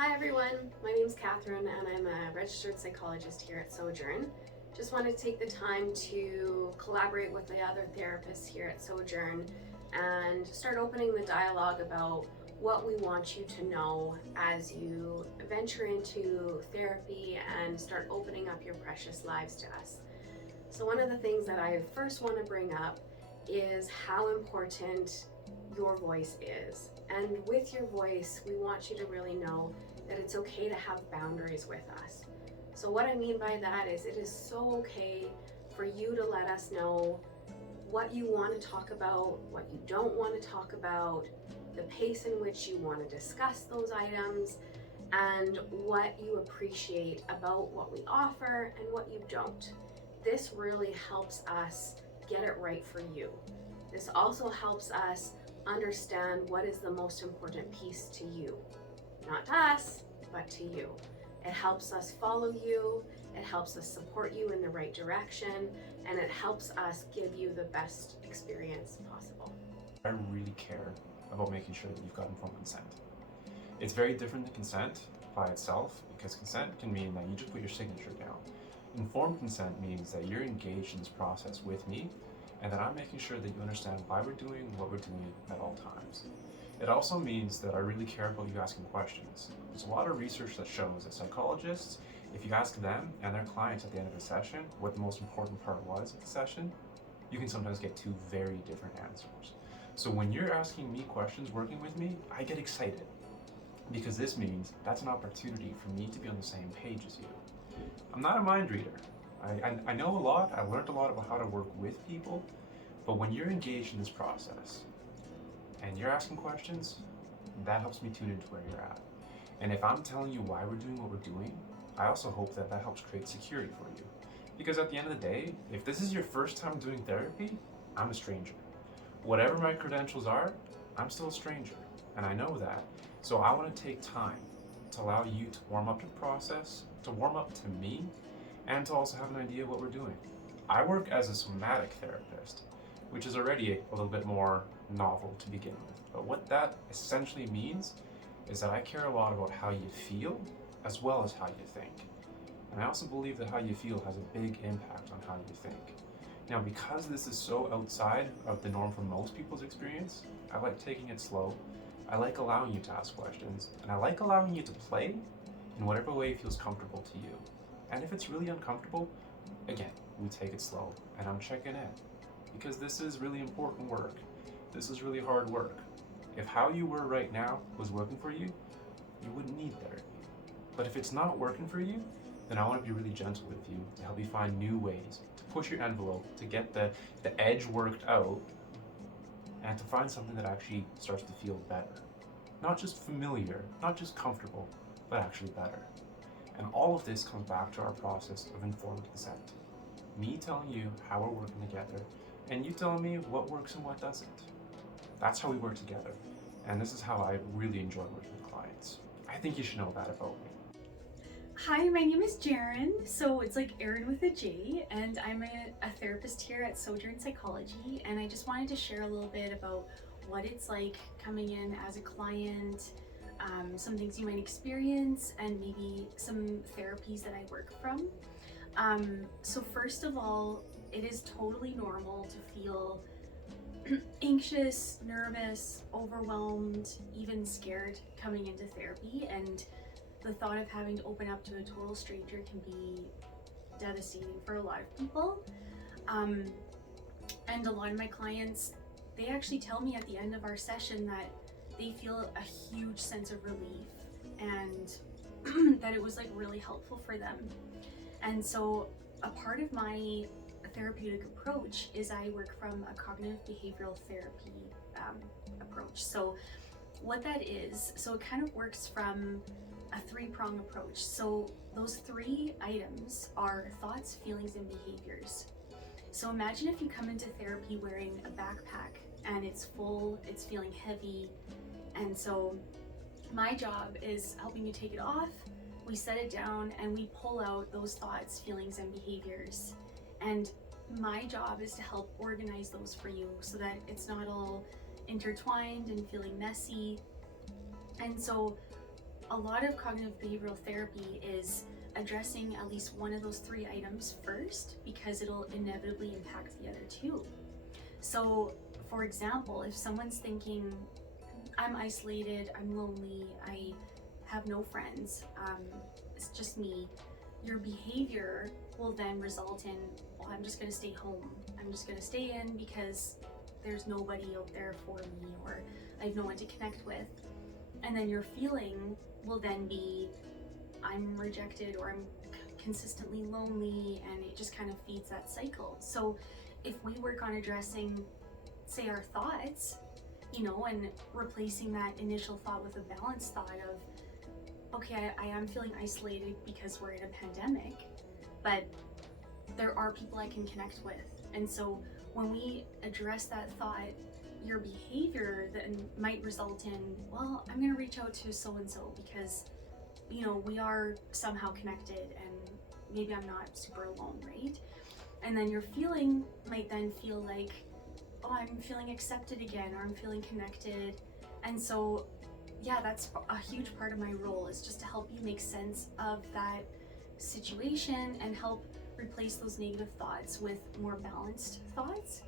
Hi everyone, my name is Catherine and I'm a registered psychologist here at Sojourn. Just wanted to take the time to collaborate with the other therapists here at Sojourn and start opening the dialogue about what we want you to know as you venture into therapy and start opening up your precious lives to us. So one of the things that I first want to bring up is how important your voice is. And with your voice, we want you to really know that it's okay to have boundaries with us. So what I mean by that is it is so okay for you to let us know what you want to talk about, what you don't want to talk about, the pace in which you want to discuss those items, and what you appreciate about what we offer and what you don't. This really helps us get it right for you. This also helps us understand what is the most important piece to you. Not to us, but to you. It helps us follow you, it helps us support you in the right direction, and it helps us give you the best experience possible. I really care about making sure that you've got informed consent. It's very different than consent by itself, because consent can mean that you just put your signature down. Informed consent means that you're engaged in this process with me, and that I'm making sure that you understand why we're doing what we're doing at all times. It also means that I really care about you asking questions. There's a lot of research that shows that psychologists, if you ask them and their clients at the end of a session what the most important part was of the session, you can sometimes get two very different answers. So when you're asking me questions working with me, I get excited, because this means that's an opportunity for me to be on the same page as you. I'm not a mind reader. I know a lot, I've learned a lot about how to work with people, but when you're engaged in this process and you're asking questions, that helps me tune into where you're at. And if I'm telling you why we're doing what we're doing, I also hope that that helps create security for you. Because at the end of the day, if this is your first time doing therapy, I'm a stranger. Whatever my credentials are, I'm still a stranger, and I know that. So I want to take time to allow you to warm up to the process, to warm up to me, and to also have an idea of what we're doing. I work as a somatic therapist, which is already a little bit more novel to begin with. But what that essentially means is that I care a lot about how you feel as well as how you think. And I also believe that how you feel has a big impact on how you think. Now, because this is so outside of the norm for most people's experience, I like taking it slow. I like allowing you to ask questions, and I like allowing you to play in whatever way feels comfortable to you. And if it's really uncomfortable, again, we take it slow, and I'm checking in. Because this is really important work. This is really hard work. If how you were right now was working for you, you wouldn't need therapy. But if it's not working for you, then I want to be really gentle with you to help you find new ways, to push your envelope, to get the edge worked out, and to find something that actually starts to feel better. Not just familiar, not just comfortable, but actually better. And all of this comes back to our process of informed consent. Me telling you how we're working together, and you telling me what works and what doesn't. That's how we work together. And this is how I really enjoy working with clients. I think you should know that about me. Hi, my name is Jaren, so it's like Erin with a J, and I'm a therapist here at Sojourn Psychology, and I just wanted to share a little bit about what it's like coming in as a client, some things you might experience, and maybe some therapies that I work from. So first of all, it is totally normal to feel anxious, nervous, overwhelmed, even scared coming into therapy, and the thought of having to open up to a total stranger can be devastating for a lot of people. And a lot of my clients, they actually tell me at the end of our session that they feel a huge sense of relief and that it was like really helpful for them. And so a part of my therapeutic approach is I work from a cognitive behavioral therapy approach. So what that is, so it kind of works from a three-prong approach. So those three items are thoughts, feelings, and behaviors. So imagine if you come into therapy wearing a backpack and it's full, it's feeling heavy, and so my job is helping you take it off. We set it down and we pull out those thoughts, feelings, and behaviors. And my job is to help organize those for you so that it's not all intertwined and feeling messy. And so a lot of cognitive behavioral therapy is addressing at least one of those 3 items first, because it'll inevitably impact the other 2. So, for example, if someone's thinking, I'm isolated, I'm lonely, I have no friends, it's just me, your behavior will then result in, well, I'm just going to stay home. I'm just going to stay in because there's nobody out there for me, or I have no one to connect with. And then your feeling will then be, I'm rejected, or I'm consistently lonely, and it just kind of feeds that cycle. So if we work on addressing, say, our thoughts, and replacing that initial thought with a balanced thought of, okay, I am feeling isolated because we're in a pandemic, but there are people I can connect with. And so when we address that thought, your behavior then might result in, well, I'm going to reach out to so-and-so because, we are somehow connected, and maybe I'm not super alone, right? And then your feeling might then feel like, oh, I'm feeling accepted again, or I'm feeling connected. And so, yeah, that's a huge part of my role, is just to help you make sense of that situation and help replace those negative thoughts with more balanced thoughts.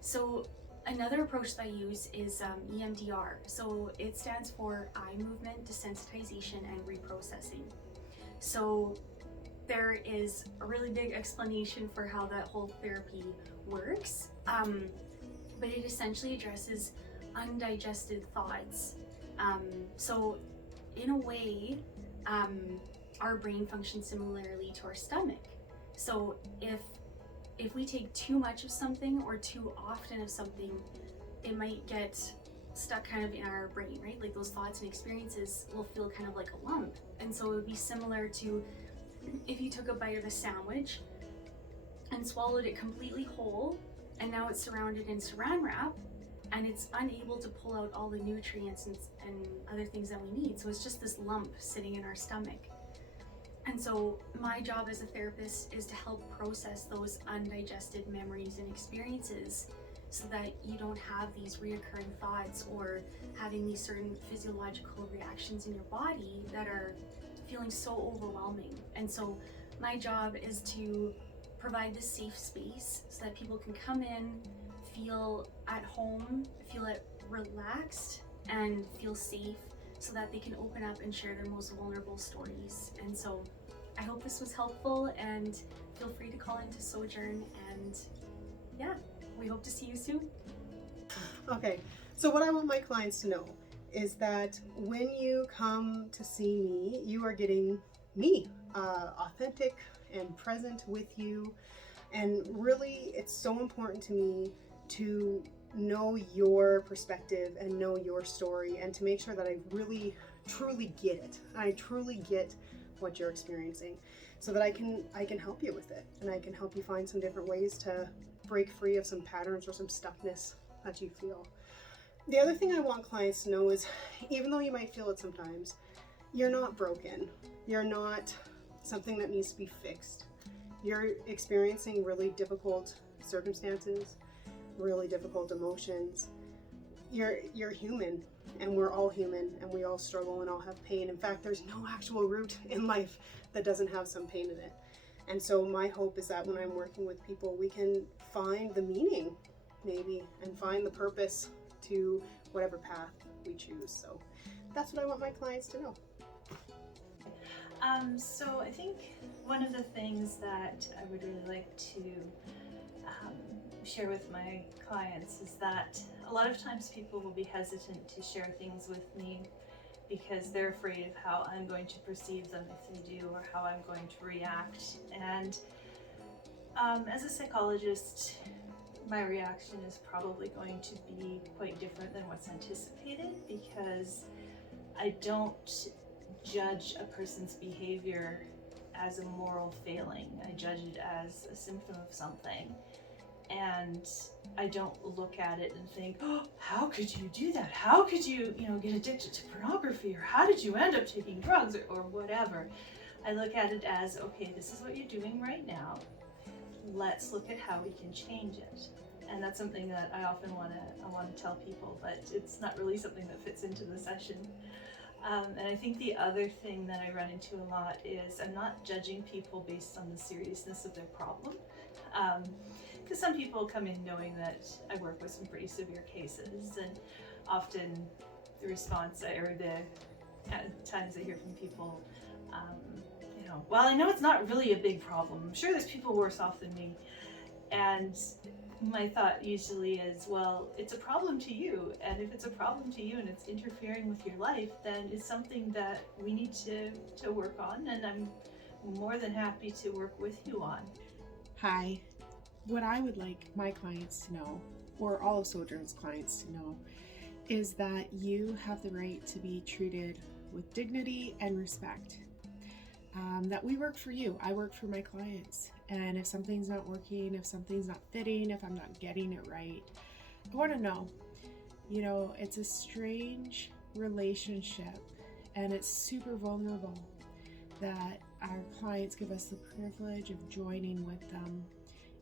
So another approach that I use is EMDR. So it stands for eye movement desensitization and reprocessing. So there is a really big explanation for how that whole therapy works, but it essentially addresses undigested thoughts. So in a way, our brain functions similarly to our stomach. So if we take too much of something or too often of something, it might get stuck kind of in our brain, right? Like those thoughts and experiences will feel kind of like a lump. And so it would be similar to if you took a bite of a sandwich and swallowed it completely whole, and now it's surrounded in saran wrap, and it's unable to pull out all the nutrients and other things that we need. So it's just this lump sitting in our stomach. And so my job as a therapist is to help process those undigested memories and experiences so that you don't have these reoccurring thoughts or having these certain physiological reactions in your body that are feeling so overwhelming. And so my job is to provide this safe space so that people can come in, feel at home, feel relaxed, and feel safe, so that they can open up and share their most vulnerable stories. And so I hope this was helpful, and feel free to call into Sojourn, and yeah, we hope to see you soon. Okay, so what I want my clients to know is that when you come to see me, you are getting me, authentic and present with you. And really, it's so important to me to know your perspective and know your story, and to make sure that I really truly get it. I truly get what you're experiencing, so that I can help you with it, and I can help you find some different ways to break free of some patterns or some stuckness that you feel. The other thing I want clients to know is, even though you might feel it sometimes, you're not broken. You're not something that needs to be fixed. You're experiencing really difficult circumstances, really difficult emotions. You're human, and we're all human, and we all struggle and all have pain. In fact, there's no actual root in life that doesn't have some pain in it. And so my hope is that when I'm working with people, we can find the meaning, maybe, and find the purpose to whatever path we choose. So that's what I want my clients to know. So I think one of the things that I would really like to share with my clients is that a lot of times people will be hesitant to share things with me because they're afraid of how I'm going to perceive them if they do, or how I'm going to react. And as a psychologist, my reaction is probably going to be quite different than what's anticipated, because I don't judge a person's behavior as a moral failing. I judge it as a symptom of something. And I don't look at it and think, oh, how could you do that? How could you, get addicted to pornography? Or how did you end up taking drugs, or whatever? I look at it as, okay, this is what you're doing right now. Let's look at how we can change it. And that's something that I often want to tell people, but it's not really something that fits into the session. And I think the other thing that I run into a lot is I'm not judging people based on the seriousness of their problem. Because some people come in knowing that I work with some pretty severe cases, and often the response or the times I hear from people, well, I know it's not really a big problem. I'm sure there's people worse off than me. And my thought usually is, well, it's a problem to you. And if it's a problem to you and it's interfering with your life, then it's something that we need to work on. And I'm more than happy to work with you on. Hi. What I would like my clients to know, or all of Sojourn's clients to know, is that you have the right to be treated with dignity and respect. That we work for you. I work for my clients. And if something's not working, if something's not fitting, if I'm not getting it right, I want to know. It's a strange relationship, and it's super vulnerable that our clients give us the privilege of joining with them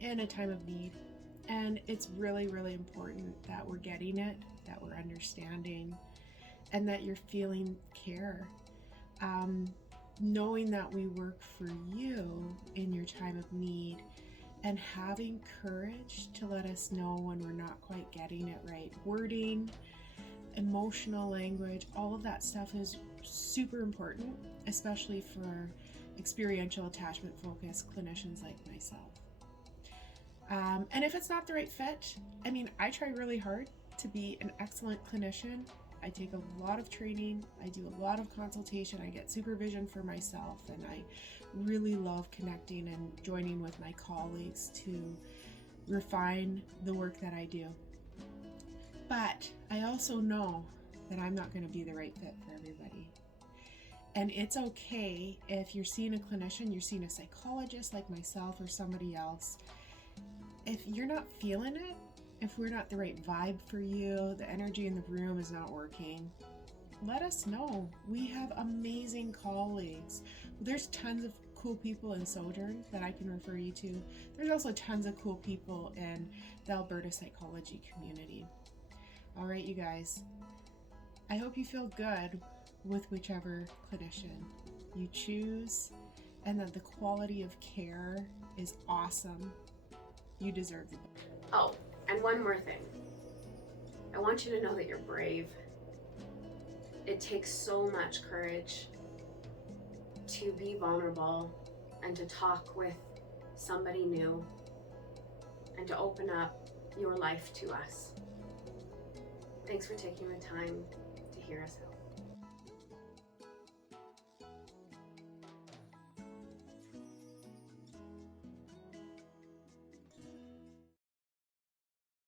in a time of need. And it's really, really important that we're getting it, that we're understanding, and that you're feeling care. Knowing that we work for you in your time of need, and having courage to let us know when we're not quite getting it right. Wording, emotional language, all of that stuff is super important, especially for experiential attachment focused clinicians like myself. And if it's not the right fit, I try really hard to be an excellent clinician. I take a lot of training, I do a lot of consultation, I get supervision for myself, and I really love connecting and joining with my colleagues to refine the work that I do. But I also know that I'm not going to be the right fit for everybody. And it's okay if you're seeing a clinician, you're seeing a psychologist like myself or somebody else. If you're not feeling it, if we're not the right vibe for you, the energy in the room is not working, let us know. We have amazing colleagues. There's tons of cool people in Sojourn that I can refer you to. There's also tons of cool people in the Alberta psychology community. All right, you guys. I hope you feel good with whichever clinician you choose, and that the quality of care is awesome. You deserve it. Oh, and one more thing. I want you to know that you're brave. It takes so much courage to be vulnerable and to talk with somebody new and to open up your life to us. Thanks for taking the time to hear us out.